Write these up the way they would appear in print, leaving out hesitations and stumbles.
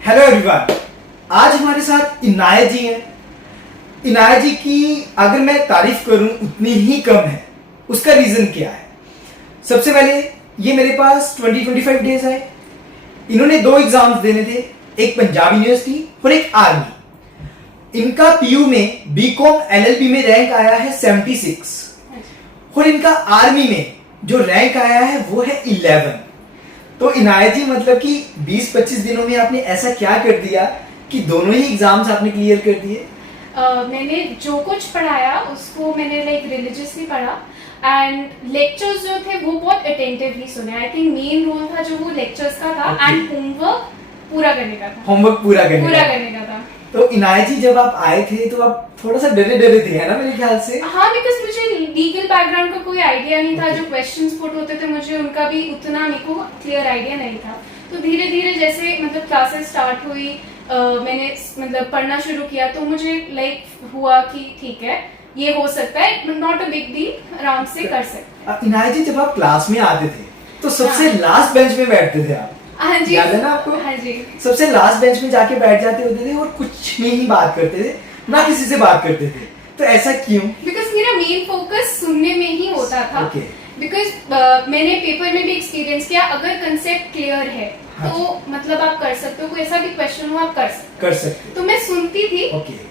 Hello everyone, आज हमारे साथ इनायत जी हैं। इनायत जी की अगर मैं तारीफ करूं उतनी ही कम है। उसका रीजन क्या है? सबसे पहले ये मेरे पास 20-25 डेज है। इन्होंने 2 एग्जाम्स देने थे, एक पंजाब यूनिवर्सिटी और एक आर्मी। इनका पीयू में बीकॉम एलएलबी में रैंक आया है 76 और इनका आर्मी में जो रैंक आया है वो है 11। तो इनायत जी मतलब कि 20-25 दिनों में आपने ऐसा क्या कर दिया कि दोनों ही एग्जाम्स आपने क्लियर कर दिए? मैंने जो कुछ पढ़ाया उसको मैंने रिलीजियसली पढ़ा एंड लेक्चर्स जो थे वो बहुत अटेंटिवली सुने। आई थिंक मेन रोल था जो वो लेक्चर्स का था एंड होमवर्क पूरा करने का था। होमवर्क पूरा करने का था। तो इनायत जी जब आप आए थे तो आप थोड़ा सा डरे थे, है ना मेरे ख्याल से? हाँ, बिकॉज मुझे लीगल बैकग्राउंड का कोई आइडिया नहीं था। जो क्वेश्चंस पुट होते थे मुझे उनका भी उतना मेरे को क्लियर आइडिया नहीं था। तो धीरे धीरे जैसे मतलब क्लासेस स्टार्ट हुई, मैंने मतलब पढ़ना शुरू किया तो मुझे हुआ कि ठीक है ये हो सकता है, नॉट अ बिग डील, आराम से कर सकते। इनायत जी जब आप क्लास में आते थे तो सबसे लास्ट बेंच में बैठते थे आप? हाँ जी, याद है ना आपको? हाँ जी। सबसे लास्ट बेंच में जाके बैठ जाते होते थे और कुछ नहीं बात करते थे, ना किसी से बात करते थे। तो ऐसा क्यों? बिकॉज मेरा मेन फोकस सुनने में ही होता था। बिकॉज मैंने पेपर में भी एक्सपीरियंस किया, अगर कंसेप्ट क्लियर है तो मतलब आप कर सकते हो, कोई ऐसा भी क्वेश्चन हो आप कर सकते। तो मैं सुनती थी,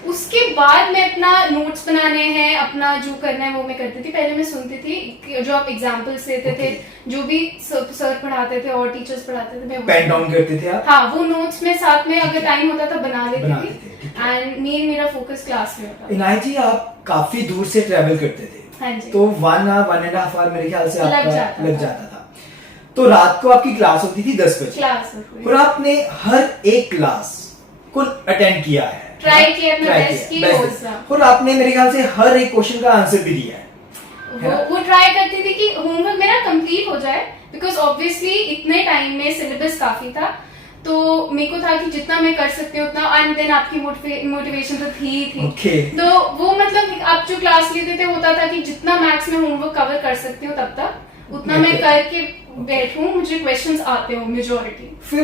उसके बाद मैं अपना नोट्स बनाने हैं, अपना जो करना है वो मैं करती थी। पहले मैं सुनती थी, जो आप एग्जांपल्स देते थे, जो भी सर पढ़ाते थे और टीचर्स पढ़ाते थे, मैं पेन डाउन करते थे आप? हाँ, वो नोट्स में साथ में अगर टाइम होता था बना लेती थी एंड मेरा फोकस क्लास में होता। इनायत जी आप काफी दूर से ट्रेवल करते थे। हाँ जी। तो 1.5 आवर मेरे ख्याल से आपका लग जाता था। तो रात को आपकी क्लास होती थी 10 बजे और आपने हर एक क्लास को अटेंड किया है, ट्राई किया और आपने मेरे ख्याल से हर एक क्वेश्चन का आंसर भी दिया है। वो ट्राई करती थी कि होमवर्क मेरा कंप्लीट हो जाए, बिकॉज ऑब्वियसली इतने टाइम में सिलेबस काफी था, तो मेरे को था कि जितना मैं कर सकती हूँ उतना। एंड देन आपकी मोटिवेशन तो थी। तो वो मतलब आप जो क्लास लेते थे होता था कि जितना मैथ्स में होमवर्क कवर कर सकती हूँ तब तक उतना मैं करके बैठूं, मुझे क्वेश्चंस आते हो मेजॉरिटी। फिर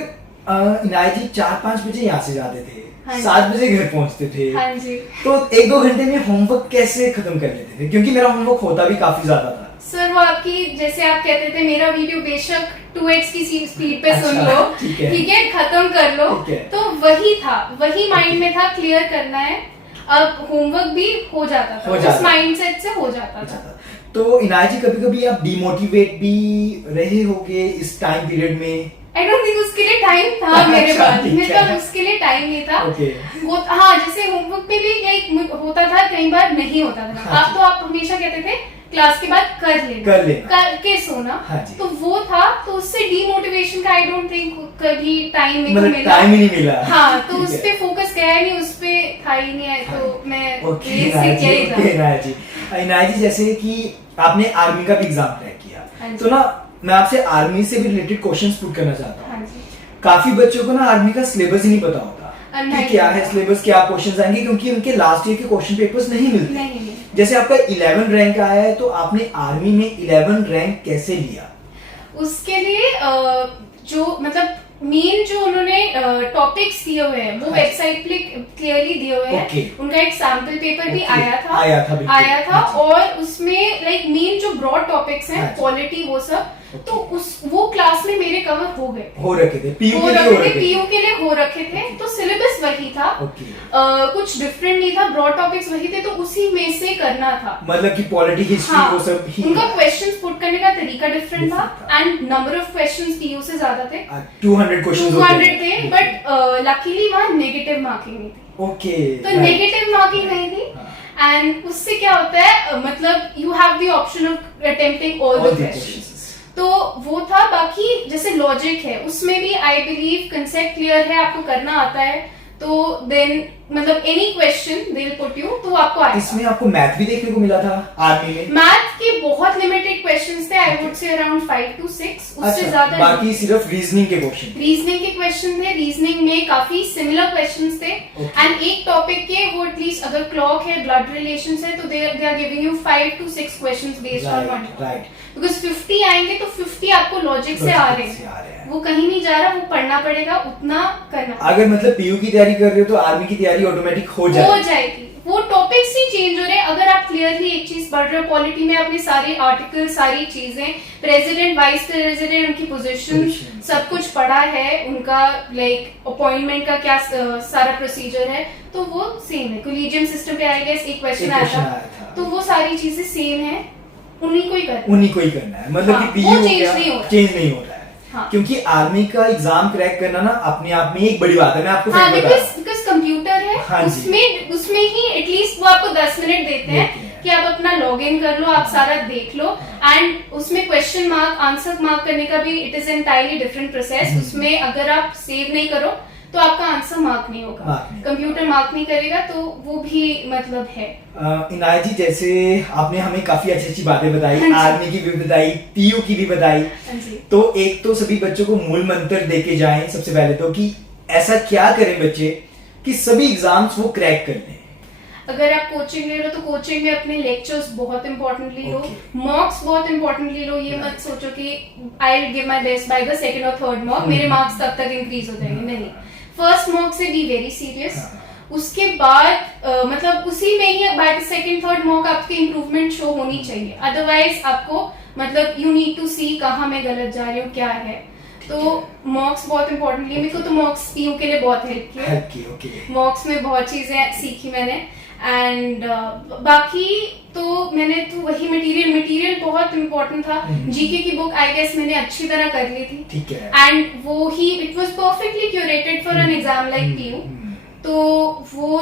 इनायत जी 4-5 बजे यहाँ से जाते थे, 7 बजे घर पहुँचते थे। हाँ जी। तो 1-2 घंटे में होमवर्क कैसे खत्म कर लेते थे? क्योंकि मेरा होमवर्क होता भी काफी ज्यादा था। सर वो आपकी जैसे आप कहते थे, मेरा वीडियो बेशक 2x की स्पीड पे सुन लो, ठीक है, खत्म कर लो। तो वही था, वही माइंड में था, क्लियर करना है। अब होमवर्क भी हो जाता था, उस माइंडसेट से हो जाता था। तो इनायत जी कभी-कभी आप डिमोटिवेट भी रहे होगे इस टाइम पीरियड में? आई डोंट थिंक उसके लिए टाइम था मेरे पास उसके लिए टाइम नहीं था। वो हाँ, जैसे होमवर्क में भी होता था, कई बार नहीं होता था। आप तो आप हमेशा कहते थे क्लास के बाद कर लेना करके सोना। तो वो था, तो उससे डीमोटिवेशन का आई डोंट थिंक कभी टाइम नहीं मिला। हाँ, तो उस पे फोकस गया नहीं, उस पे था ही नहीं है। तो मैं इनायत जी जैसे कि आपने आर्मी का भी एग्जाम क्रैक किया, तो ना मैं आपसे आर्मी से भी रिलेटेड क्वेश्चंस पुट करना चाहता हूँ। काफी बच्चों को ना आर्मी का सिलेबस ही नहीं पता होता कि क्या है सिलेबस, क्या क्वेश्चंस आएंगे, क्योंकि उनके लास्ट ईयर के क्वेश्चन पेपर्स नहीं मिलते। जैसे आपका 11 रैंक आया है, तो आपने आर्मी में 11 रैंक कैसे लिया? उसके लिए जो मतलब मेन जो उन्होंने टॉपिक्स दिए हुए हैं वो वेबसाइट पे क्लियरली दिए हुए हैं। उनका एक सैंपल पेपर भी आया था और उसमें मेन जो ब्रॉड टॉपिक्स हैं, पॉलिटी, वो सब, तो वो क्लास में मेरे कवर हो रखे थे, पीयू के लिए हो रखे थे। तो सिलेबस वही था, कुछ डिफरेंट नहीं था, ब्रॉड टॉपिक्स वही थे, तो उसी में से करना था। मतलब कि पॉलिटी, हिस्ट्री, वो सब ही। उनका क्वेश्चंस पुट करने का तरीका डिफरेंट था and number of questions PU से ज्यादा थे। 200 क्वेश्चंस थे, बट लकीली वहाँ नेगेटिव मार्किंग नहीं थी। तो नेगेटिव मार्किंग नहीं थी एंड उससे क्या होता है, मतलब you have the option of attempting all the questions. तो वो था। बाकी जैसे लॉजिक है उसमें भी आई बिलीव कंसेप्ट क्लियर है, आपको करना आता है, तो देन मतलब any question they will put you, तो आपको आएगा। इसमें आपको मैथ भी देखने को मिला था आर्मी में? मैथ के बहुत लिमिटेड क्वेश्चंस थे, I would say around 5 to 6, उससे ज्यादा बाकी सिर्फ रीजनिंग के क्वेश्चन? रीजनिंग के क्वेश्चन थे, रीजनिंग में काफी सिमिलर क्वेश्चंस थे एंड एक टॉपिक के वो एटलीस्ट अगर क्लॉक है, ब्लड रिलेशंस है, तो they are giving you 5 to 6 questions based on one, right, because 50 आएंगे तो 50 आपको लॉजिक से आ रहे हैं, वो कहीं नहीं जा रहा, वो पढ़ना पड़ेगा, उतना करना। अगर मतलब पीयू की तैयारी कर रहे हो तो आर्मी की तैयारी ऑटोमेटिक हो जाएगी। वो टॉपिक्स ही चेंज हो रहे हैं। अगर आप क्लियरली एक चीज पढ़ रहे हो, पॉलिटी में अपने सारे आर्टिकल, सारी चीजें, प्रेसिडेंट, वाइस प्रेसिडेंट, उनकी पोजीशन, सब कुछ पढ़ा है, उनका लाइक अपॉइंटमेंट का क्या सारा प्रोसीजर है, तो वो सेम है। कोलिजियम सिस्टम पे आई गेस एक क्वेश्चन आया था, तो वो सारी चीजें सेम है, उन्हीं को ही करना है। मतलब कि पीयू चेंज नहीं हो रहा है। हाँ. क्योंकि आर्मी का एग्जाम क्रैक करना ना अपने आप में एक बड़ी बात है। मैं आपको बिकॉज कंप्यूटर है, हाँ, उसमें ही एटलीस्ट वो आपको 10 मिनट देते हैं कि आप अपना लॉग इन कर लो, आप सारा देख लो, एंड उसमें क्वेश्चन मार्क, आंसर मार्क करने का भी it is entirely different process. उसमें अगर आप सेव नहीं करो तो आपका आंसर मार्क नहीं होगा, कंप्यूटर मार्क नहीं करेगा, तो वो भी मतलब है। इनायत जी, जैसे आपने हमें काफी अच्छी अच्छी बातें बताई, आर्मी की भी बताई, पीयू की भी बताई, तो एक तो सभी बच्चों को मूल मंत्र देके जाएं सबसे पहले तो, कि ऐसा क्या करें बच्चे कि सभी एग्जाम्स वो क्रैक कर लें। अगर आप कोचिंग ले रहे हो तो कोचिंग में अपने लेक्चर्स बहुत इंपॉर्टेंटली लो, मॉक्स बहुत इंपॉर्टेंटली लो। ये मत सोचो कि I will give my best by the second और थर्ड मॉक, मेरे मार्क्स तब तक इंक्रीज हो जाएंगे, नहीं। फर्स्ट मॉक से बी वेरी सीरियस, उसके बाद मतलब उसी में ही by the second third mock आपकी इंप्रूवमेंट शो होनी चाहिए। अदरवाइज आपको मतलब यू नीड टू सी कहाँ मैं गलत जा रही हूँ, क्या है। तो मॉक्स बहुत इंपॉर्टेंटली, मेरे को तो मॉक्स पीयू के लिए बहुत हेल्प किया। मॉक्स में बहुत चीजें सीखी मैंने, एंड बाकी तो मैंने तो वही मटेरियल बहुत इंपॉर्टेंट था। जीके की बुक आई गेस मैंने अच्छी तरह कर ली थी, ठीक है, एंड वो ही it was perfectly curated for an exam like PU, तो वो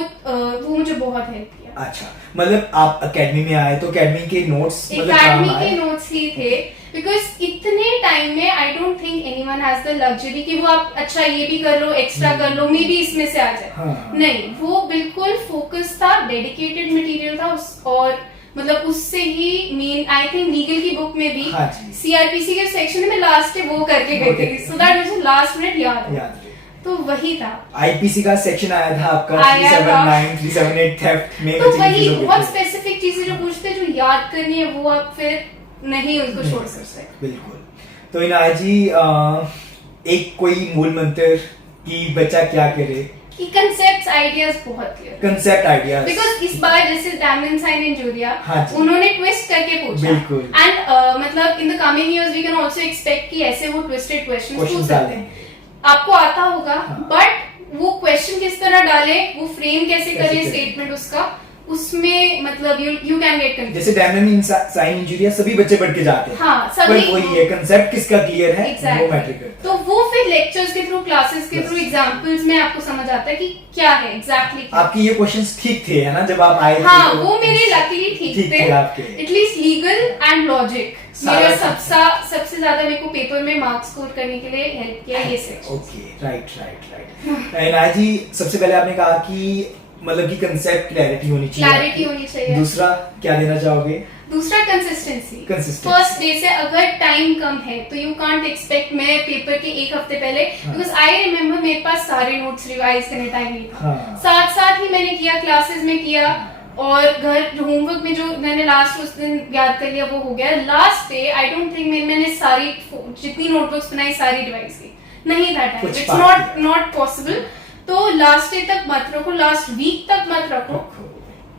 मुझे बहुत हेल्प किया। अच्छा, मतलब आप एकेडमी में आए तो एकेडमी के नोट्स ही थे, बिकॉज इतने टाइम में I don't think anyone has the luxury कि वो आप अच्छा ये भी कर लो, एक्स्ट्रा कर लो, मे बी इसमें से आ जाए। नहीं, वो बिल्कुल फोकस था, डेडिकेटेड मटेरियल था, और मतलब उससे ही मेन आई थिंक लीगल की बुक में भी सीआरपीसी के सेक्शन में लास्ट वो करके गई थी, सो दैट मुझे लास्ट मिनट याद तो वही था। आईपीसी का सेक्शन आया था आपका 379, 378 थेफ्ट में, तो वही बहुत स्पेसिफिक चीजें जो पूछते जो याद करनी है वो आप फिर नहीं उनको छोड़ सकते। बिल्कुल। तो इनायत जी, एक कोई मूल मंत्र कि बच्चा क्या करे? कि कंसेप्ट्स आइडियाज बहुत क्लियर, कंसेप्ट आइडियाज, बिकॉज इस बार जैसे डैमन साइन इन जूरिया उन्होंने ट्विस्ट करके पूछा, बिल्कुल, एंड मतलब in the coming years we can also expect कि ऐसे वो ट्विस्टेड क्वेश्चंस पूछ सकते हैं। आपको आता होगा, बट वो क्वेश्चन किस तरह डाले, वो फ्रेम कैसे करें स्टेटमेंट उसका, उसमें मतलब यू कैन गेट कंफ्यूज। जैसे डैमन साइन इन जूरिया सभी बच्चे बढ़ के जाते हैं, हाँ, सभी वही है, कंसेप्ट किसका क्लियर है, exactly. वो मैटर करता है। तो वो फिर लेक्चर्स के थ्रू, क्लासेस के थ्रू, एग्जांपल्स में आपको समझ आता है कि क्या है एग्जैक्टली। आपके ये क्वेश्चंस ठीक थे, है ना, जब आप आए थे? हाँ, वो मेरे लकीली ठीक थे आपके, एटलीस्ट लीगल एंड लॉजिक मेरा सबसे ज्यादा मेरे को पेपर में मार्क्स स्कोर करने के लिए हेल्प किया ये section. Okay, right. Inayat ji, सबसे पहले आपने कहा कि मतलब कि कंसेप्ट क्लैरिटी होनी चाहिए। दूसरा क्या देना चाहोगे? दूसरा कंसिस्टेंसी। फर्स्ट डे से अगर टाइम कम है तो यू कांट एक्सपेक्ट मैं पेपर के एक हफ्ते पहले, बिकॉज आई रिमेम्बर मेरे पास सारे नोट्स रिवाइज करने टाइम नहीं था, साथ ही मैंने किया, क्लासेस में किया, और घर होमवर्क में जो मैंने लास्ट उस दिन याद कर लिया वो हो गया। Last day I don't think मैंने सारी जितनी नोटबुक्स बनाई सारी रिवाइज की, नहीं था टाइम, इट्स नॉट पॉसिबल। तो लास्ट डे तक मत रखो, लास्ट वीक तक मत रखो,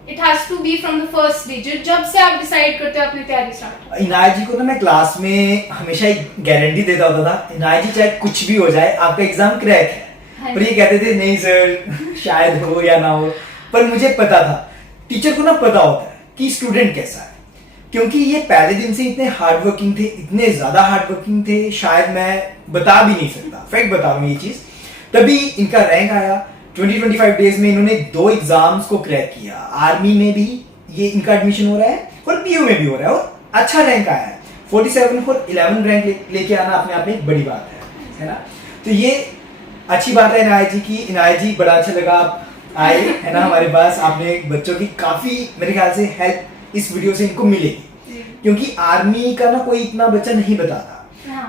it has to be from the first day, जब से आप डिसाइड करते हो अपनी तैयारी स्टार्ट। इनायत जी को ना मैं क्लास में हमेशा एक गारंटी देता होता था, इनायत जी चाहे कुछ भी हो जाए आपका एग्जाम क्रैक है, पर ये कहते थे नहीं सर शायद हो या ना हो, पर मुझे पता था, टीचर को ना पता होता है कि स्टूडेंट कैसा है, क्योंकि ये पहले दिन से इतने हार्ड वर्किंग थे, इतने ज्यादा हार्ड वर्किंग थे, शायद मैं बता भी नहीं सकता, फैक्ट बता रहा हूँ ये चीज। तभी इनका रैंक आया, 20-25 डेज में इन्होंने 2 एग्जाम्स को क्रैक किया, आर्मी में भी ये इनका एडमिशन हो रहा है और पीयू में भी हो रहा है, और अच्छा रैंक आया है। 47 और 11 रैंक लेके आना अपने आप में एक बड़ी बात है ना। तो ये अच्छी बात है इनायत जी की। इनायत जी, बड़ा अच्छा लगा आप आए है ना हमारे पास, आपने बच्चों की काफी मेरे ख्याल से हेल्प इस वीडियो से इनको मिलेगी, क्योंकि आर्मी का ना कोई इतना बच्चा नहीं बताता।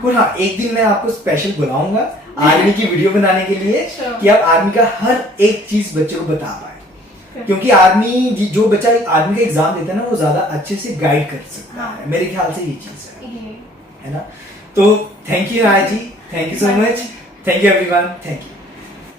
और हाँ, एक दिन मैं आपको स्पेशल बुलाऊंगा आर्मी की वीडियो बनाने के लिए कि आप आर्मी का हर एक चीज बच्चों को बता पाए, क्योंकि आर्मी जो बच्चा आर्मी का एग्जाम देता है ना वो ज्यादा अच्छे से गाइड कर सकता है, मेरे ख्याल से ये चीज है ना। तो thank you Aaya ji, thank you so much, thank you everyone, thank you.